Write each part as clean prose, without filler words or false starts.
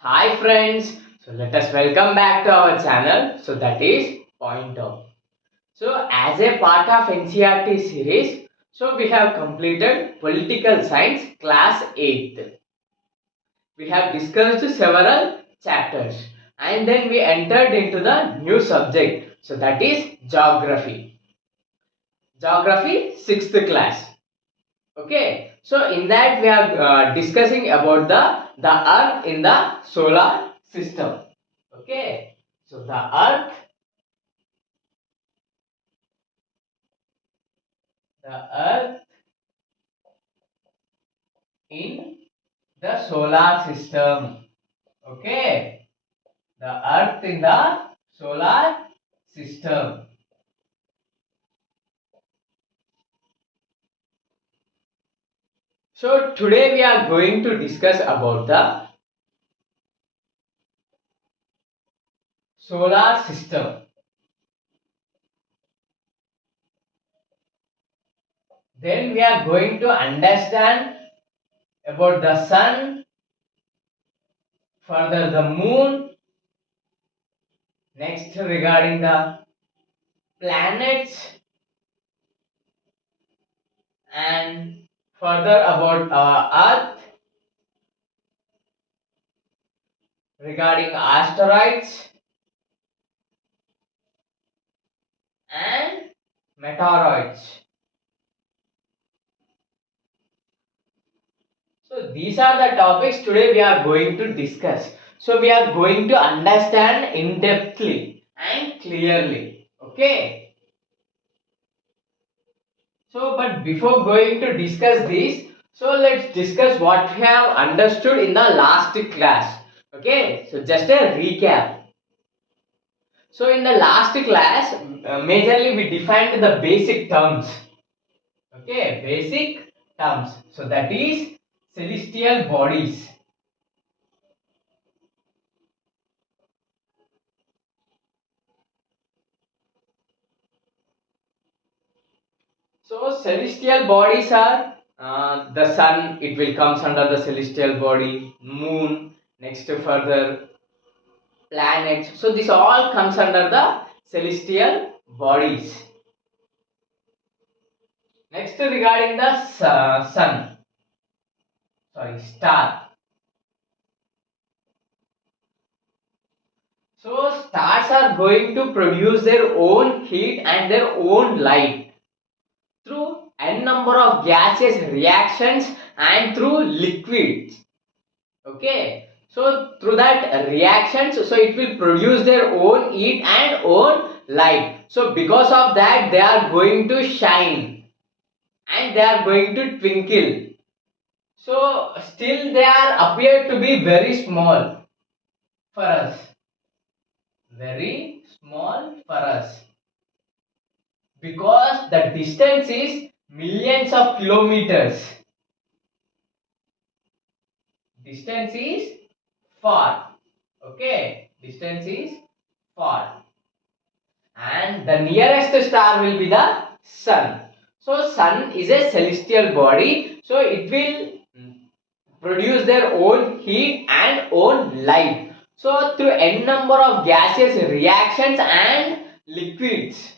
Hi friends, so let us welcome back to our channel. So that is Point Out. So as a part of NCRT series, so we have completed Political Science class 8th. We have discussed several chapters and then we entered into the new subject. So that is Geography. Geography 6th class. Okay, so in that we are discussing about the earth in the solar system. Okay, so the earth in the solar system. Okay, the earth in the solar system. So today we are going to discuss about the solar system. Then we are going to understand about the sun, further the moon, next regarding the planets, and further about our earth, regarding asteroids and meteoroids. So these are the topics today we are going to discuss. So we are going to understand in depthly and clearly. Okay. So but before going to discuss this, so let's discuss what we have understood in the last class. Okay. So just a recap. So in the last class, majorly we defined the basic terms. Okay, basic terms. So that is celestial bodies. So celestial bodies are the sun. It will comes under the celestial body. Moon. Next further planets. So this all comes under the celestial bodies. Next regarding the sun. Sorry, star. So stars are going to produce their own heat and their own light through n number of gaseous reactions and through liquids. Okay, so through that reactions, so it will produce their own heat and own light. So because of that, they are going to shine and they are going to twinkle. So still they are appear to be very small for us, very small for us, because the distance is millions of kilometers. Distance is far. Okay, distance is far, and the nearest star will be the sun. So sun is a celestial body, so it will produce their own heat and own light. So through n number of gaseous reactions and liquids.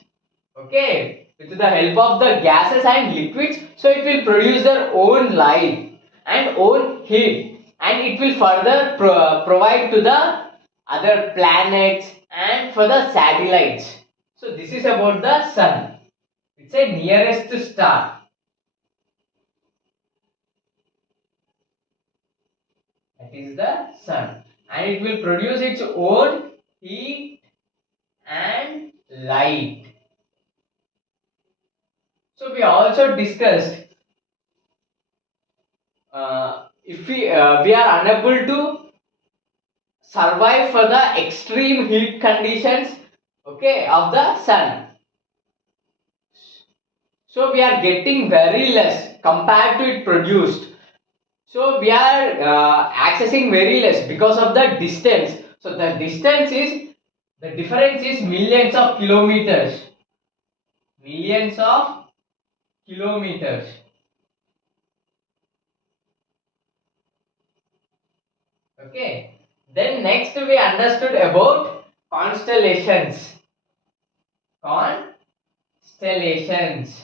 Okay, with the help of the gases and liquids, so it will produce their own light and own heat, and it will further provide to the other planets and for the satellites. So this is about the sun. It's a nearest star. That is the sun, and it will produce its own heat and light. So we also discussed, if we are unable to survive for the extreme heat conditions, okay, of the sun, so we are getting very less compared to it produced. So we are accessing very less because of the distance. So the distance is, the difference is millions of kilometers, millions of kilometers. Okay, Then next we understood about constellations. Constellations.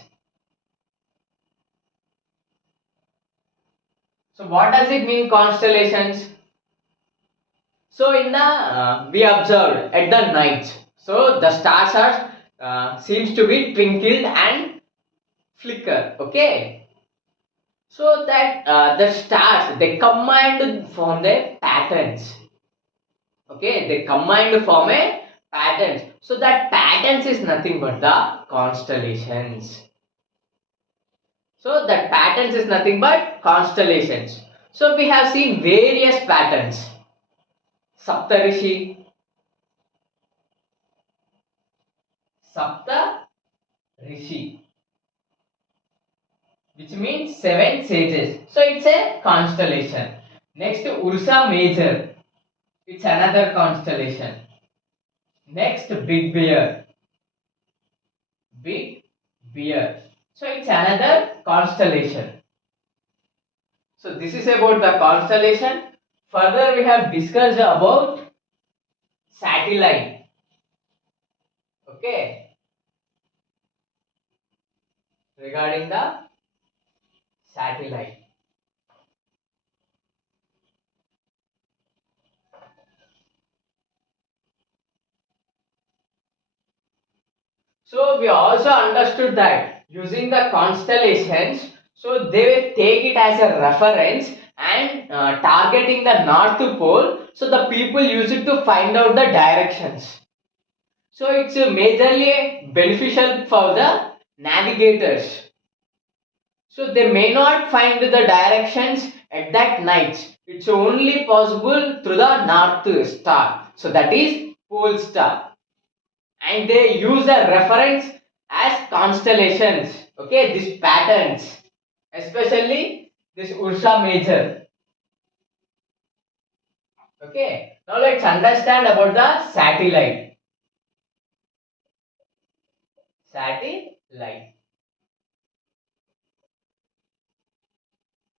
So what does it mean, constellations? So in the we observed at the night. So the stars are seems to be twinkled and flicker. Okay. So that the stars they combine to form their patterns. Okay, they combine to form a patterns. So that patterns is nothing but the constellations. So that patterns is nothing but constellations. So we have seen various patterns. Saptarishi, Sapta Rishi, which means seven sages. So it's a constellation. Next, Ursa Major. It's another constellation. Next, Big Bear. Big Bear. So it's another constellation. So this is about the constellation. Further, we have discussed about satellite. Okay, regarding the satellite. So we also understood that using the constellations, so they will take it as a reference and targeting the north pole. So the people use it to find out the directions. So it's majorly beneficial for the navigators. So they may not find the directions at that night. It's only possible through the north star. So that is pole star. And they use a reference as constellations. Okay, these patterns, especially this Ursa Major. Okay, now let's understand about the satellite. Satellite.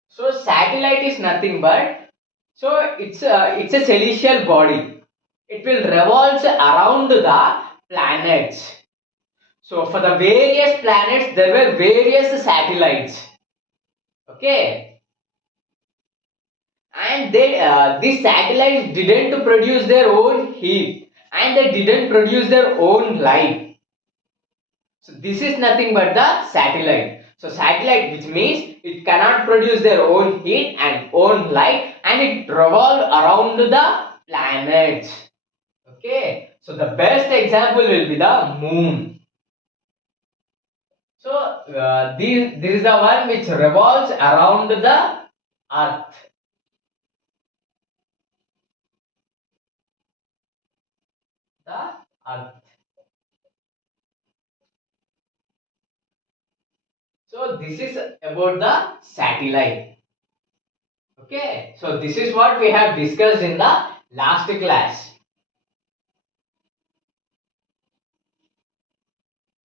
So satellite is nothing but it's a celestial body. It will revolve around the planets. So for the various planets there were various satellites. Okay, and these satellites didn't produce their own heat and they didn't produce their own light. So this is nothing but the satellite. So satellite, which means it cannot produce their own heat and own light and it revolve around the planets. Okay, so the best example will be the moon. So this is the one which revolves around the earth. The earth. So this is about the satellite. Okay, so this is what we have discussed in the last class.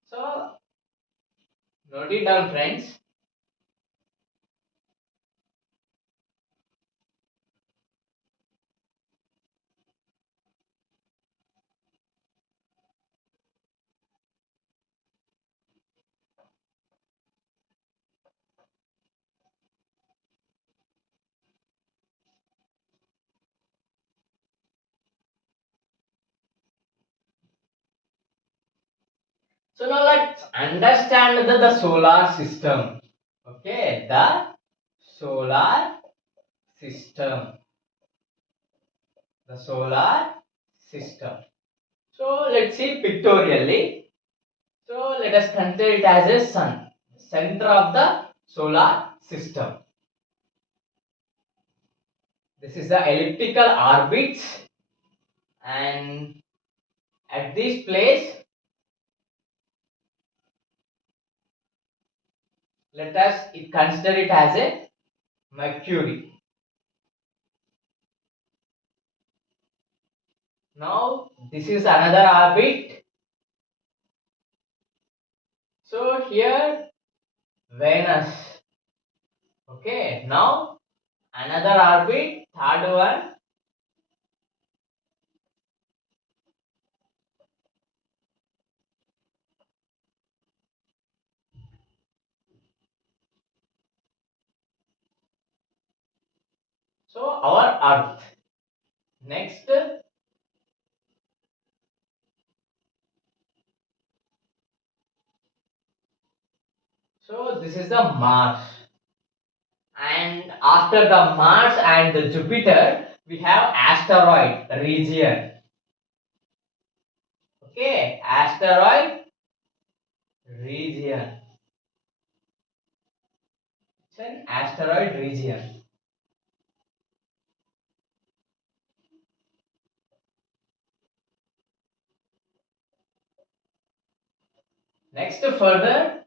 So note it down, friends. So now let's understand the solar system. Okay, the solar system. The solar system. So let's see pictorially. So let us consider it as a sun, center of the solar system. This is the elliptical orbits, and at this place, let us consider it as a Mercury. Now this is another orbit. So here Venus. Okay, now another orbit, third one So our earth. Next, so this is the Mars. And after the Mars and the Jupiter, we have asteroid region. Okay, asteroid region. It's an asteroid region. Next, further,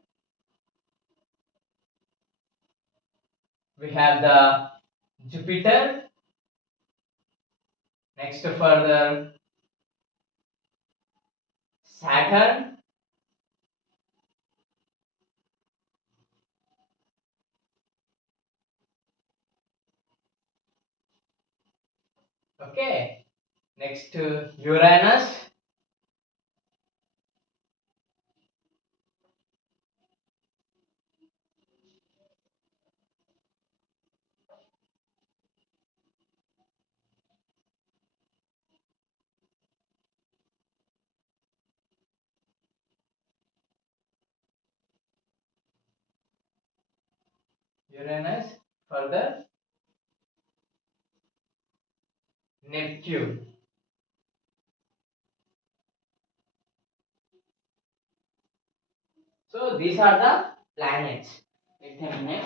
we have the Jupiter. Next, further, Saturn. Okay. Next, Uranus. Uranus. Further, Neptune. So these are the planets. Wait a minute.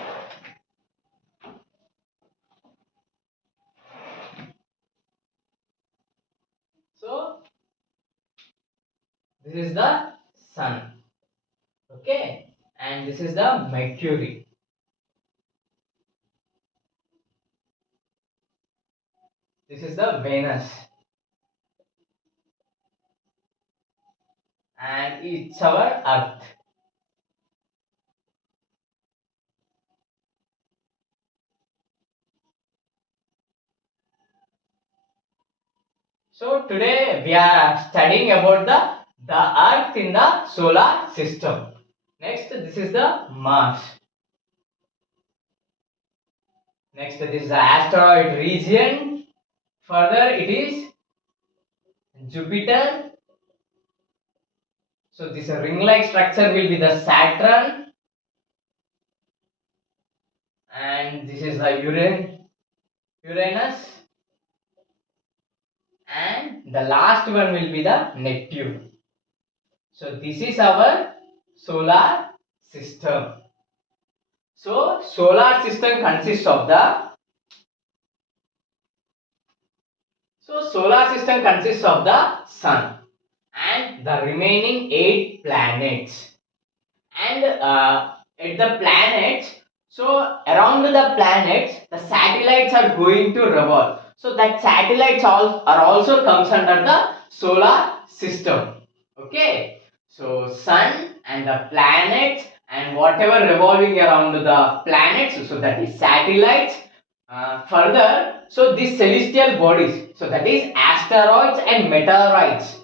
So this is the Sun. Okay, and this is the Mercury. This is the Venus, and it's our Earth. So today we are studying about the Earth in the solar system. Next, this is the Mars. Next, this is the asteroid region. Further, it is Jupiter. So this ring-like structure will be the Saturn, and this is the Uranus, and the last one will be the Neptune. So this is our solar system. So solar system consists of the sun and the remaining 8 planets. And at the planets, so around the planets, the satellites are going to revolve. So that satellites are also comes under the solar system. Okay, so sun and the planets and whatever revolving around the planets, so that is satellites. Further, so these celestial bodies, so that is asteroids and meteorites.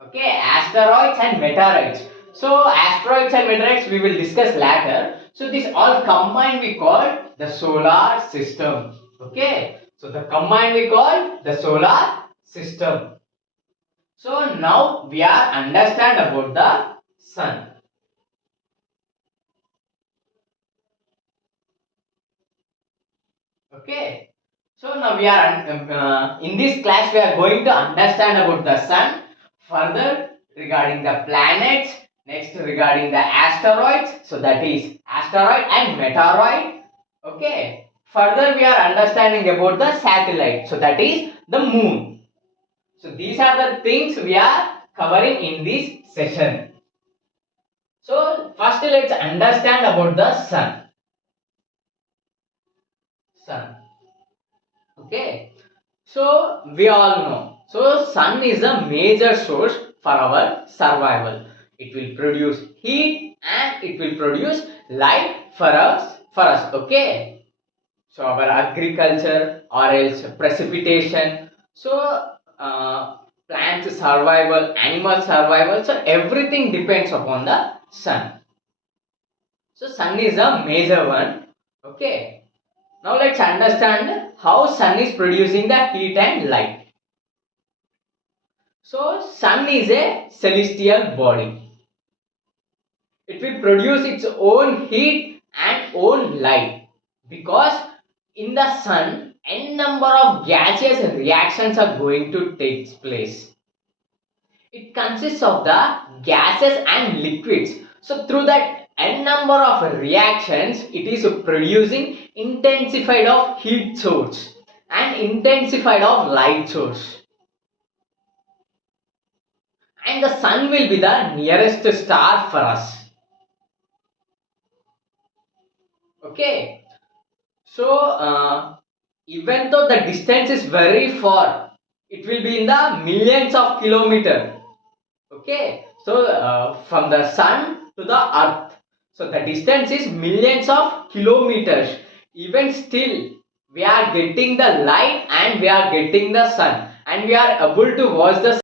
Okay, asteroids and meteorites. So asteroids and meteorites we will discuss later. So this all combined we call the solar system. Okay, so the combined we call the solar system. So now we are understand about the sun. Okay, so now we are in this class we are going to understand about the sun, further regarding the planets, next regarding the asteroids, so that is asteroid and meteoroid. Okay, further we are understanding about the satellite, so that is the moon. So these are the things we are covering in this session. So first let's understand about the sun. Okay, so we all know, so sun is a major source for our survival. It will produce heat and it will produce light for us. Okay, so our agriculture or else precipitation, so plant survival, animal survival, so everything depends upon the sun. So sun is a major one. Okay, now let's understand how sun is producing the heat and light. So sun is a celestial body. It will produce its own heat and own light, because in the sun n number of gaseous reactions are going to take place. It consists of the gases and liquids. So through that n number of reactions, it is producing intensified of heat source and intensified of light source. And the sun will be the nearest star for us. Okay. So even though the distance is very far, it will be in the millions of kilometers. Okay, so from the sun to the earth, so the distance is millions of kilometers. Even still, we are getting the light and we are getting the sun, and we are able to watch the